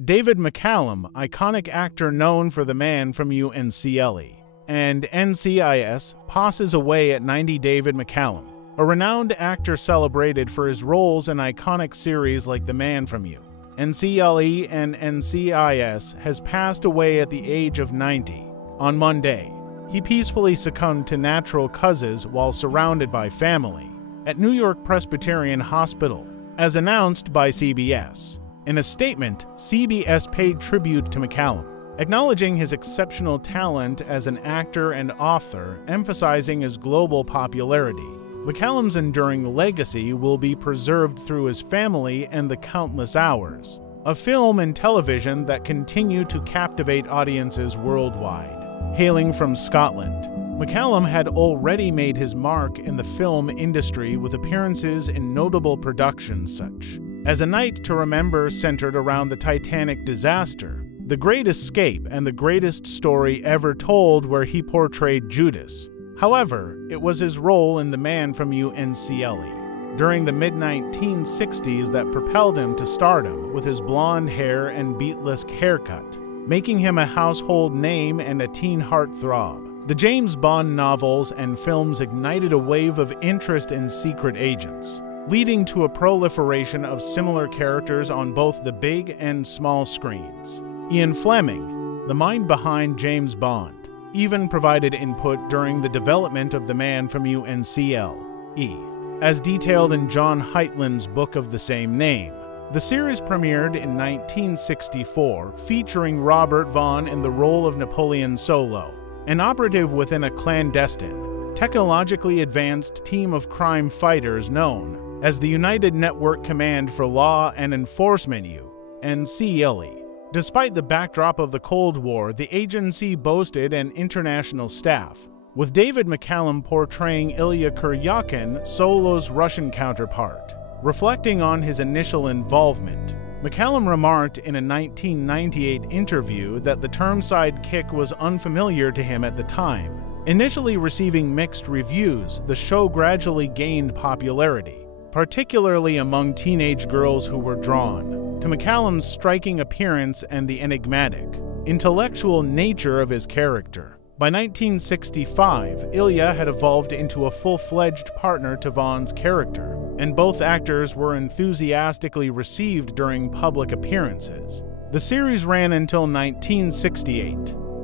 David McCallum, iconic actor known for The Man From U.N.C.L.E. and NCIS, passes away at 90. David McCallum, a renowned actor celebrated for his roles in iconic series like The Man From U.N.C.L.E. and NCIS, has passed away at the age of 90. On Monday, he peacefully succumbed to natural causes while surrounded by family at New York Presbyterian Hospital, as announced by CBS. In a statement, CBS paid tribute to McCallum, acknowledging his exceptional talent as an actor and author, emphasizing his global popularity. McCallum's enduring legacy will be preserved through his family and the countless hours of film and television that continue to captivate audiences worldwide. Hailing from Scotland, McCallum had already made his mark in the film industry with appearances in notable productions such as A Night to Remember, centered around the Titanic disaster, The Great Escape, and The Greatest Story Ever Told, where he portrayed Judas. However, it was his role in The Man From U.N.C.L.E. during the mid-1960s that propelled him to stardom with his blonde hair and Beatlesque haircut, making him a household name and a teen heartthrob. The James Bond novels and films ignited a wave of interest in secret agents, leading to a proliferation of similar characters on both the big and small screens. Ian Fleming, the mind behind James Bond, even provided input during the development of The Man From U.N.C.L.E., as detailed in John Heitland's book of the same name. The series premiered in 1964, featuring Robert Vaughn in the role of Napoleon Solo, an operative within a clandestine, technologically advanced team of crime fighters known as the United Network Command for Law and Enforcement U.N.C.L.E. Despite the backdrop of the Cold War, the agency boasted an international staff, with David McCallum portraying Ilya Kuryakin, Solo's Russian counterpart. Reflecting on his initial involvement, McCallum remarked in a 1998 interview that the term sidekick was unfamiliar to him at the time. Initially receiving mixed reviews, the show gradually gained popularity, particularly among teenage girls who were drawn to McCallum's striking appearance and the enigmatic, intellectual nature of his character. By 1965, Ilya had evolved into a full-fledged partner to Vaughn's character, and both actors were enthusiastically received during public appearances. The series ran until 1968.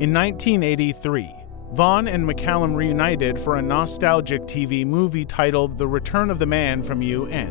In 1983, Vaughn and McCallum reunited for a nostalgic TV movie titled The Return of the Man From U.N.C.L.E.,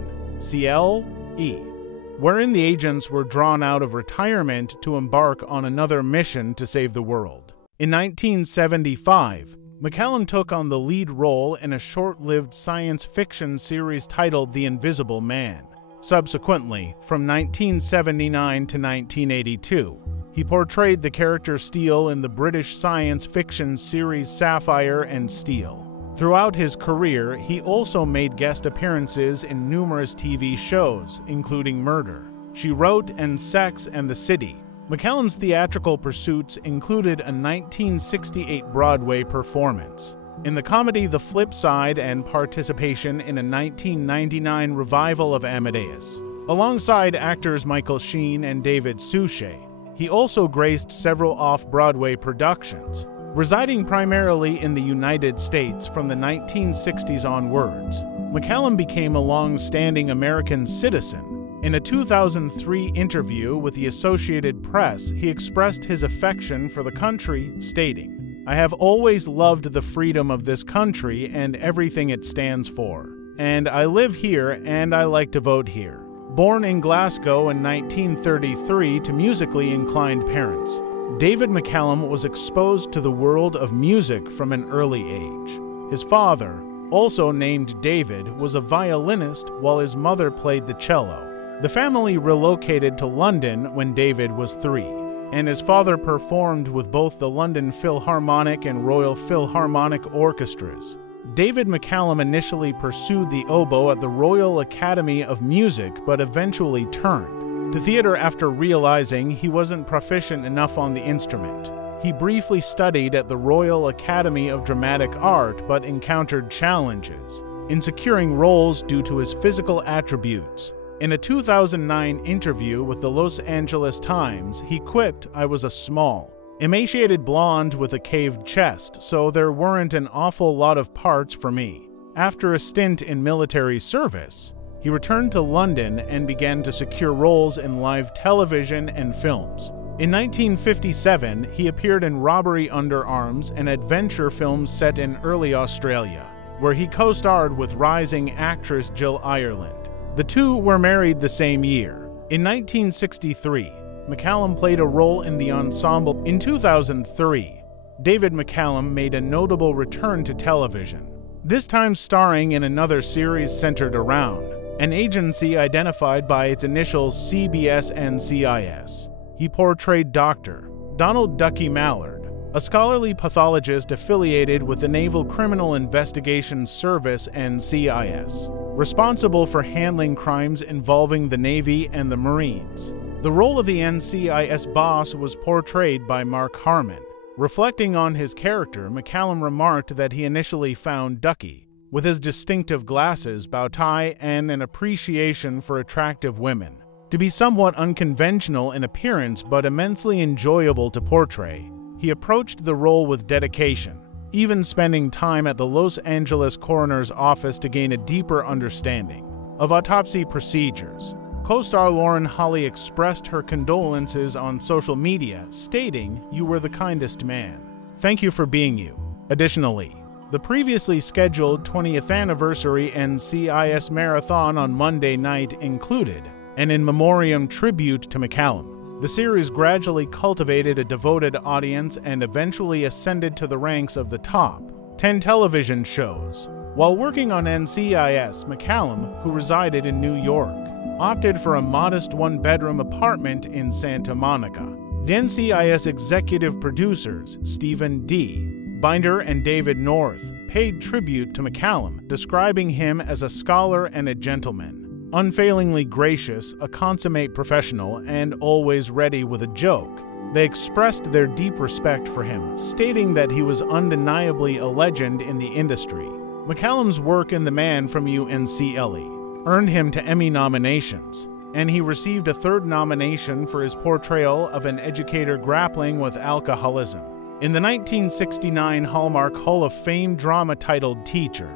wherein the agents were drawn out of retirement to embark on another mission to save the world. In 1975, McCallum took on the lead role in a short-lived science fiction series titled The Invisible Man. Subsequently, from 1979 to 1982, he portrayed the character Steele in the British science fiction series Sapphire and Steel. Throughout his career, he also made guest appearances in numerous TV shows, including Murder, She Wrote, and Sex and the City. McCallum's theatrical pursuits included a 1968 Broadway performance in the comedy The Flip Side and participation in a 1999 revival of Amadeus. Alongside actors Michael Sheen and David Suchet, he also graced several off-Broadway productions, residing primarily in the United States from the 1960s onwards. McCallum became a long-standing American citizen. In a 2003 interview with the Associated Press, he expressed his affection for the country, stating, "I have always loved the freedom of this country and everything it stands for. And I live here and I like to vote here." Born in Glasgow in 1933 to musically inclined parents, David McCallum was exposed to the world of music from an early age. His father, also named David, was a violinist while his mother played the cello. The family relocated to London when David was 3, and his father performed with both the London Philharmonic and Royal Philharmonic orchestras. David McCallum initially pursued the oboe at the Royal Academy of Music, but eventually turned to theater after realizing he wasn't proficient enough on the instrument. He briefly studied at the Royal Academy of Dramatic Art, but encountered challenges in securing roles due to his physical attributes. In a 2009 interview with the Los Angeles Times, he quipped, "I was a small, emaciated blonde with a caved chest, so there weren't an awful lot of parts for me." After a stint in military service, he returned to London and began to secure roles in live television and films. In 1957, he appeared in Robbery Under Arms, an adventure film set in early Australia, where he co-starred with rising actress Jill Ireland. The two were married the same year. In 1963, McCallum played a role in the ensemble. In 2003, David McCallum made a notable return to television, this time starring in another series centered around an agency identified by its initials CBS NCIS. He portrayed Dr. Donald "Ducky" Mallard, a scholarly pathologist affiliated with the Naval Criminal Investigation Service NCIS, responsible for handling crimes involving the Navy and the Marines. The role of the NCIS boss was portrayed by Mark Harmon. Reflecting on his character, McCallum remarked that he initially found Ducky, with his distinctive glasses, bow tie, and an appreciation for attractive women, to be somewhat unconventional in appearance but immensely enjoyable to portray. He approached the role with dedication, even spending time at the Los Angeles coroner's office to gain a deeper understanding of autopsy procedures. Co-star Lauren Holly expressed her condolences on social media, stating, "You were the kindest man. Thank you for being you." Additionally, the previously scheduled 20th anniversary NCIS marathon on Monday night included an in memoriam tribute to McCallum. The series gradually cultivated a devoted audience and eventually ascended to the ranks of the top 10 television shows. While working on NCIS, McCallum, who resided in New York, opted for a modest one-bedroom apartment in Santa Monica. The NCIS executive producers, Stephen D. Binder and David North, paid tribute to McCallum, describing him as a scholar and a gentleman, unfailingly gracious, a consummate professional, and always ready with a joke. They expressed their deep respect for him, stating that he was undeniably a legend in the industry. McCallum's work in The Man From U.N.C.L.E. earned him to Emmy nominations, and he received a third nomination for his portrayal of an educator grappling with alcoholism in the 1969 Hallmark Hall of Fame drama titled Teacher.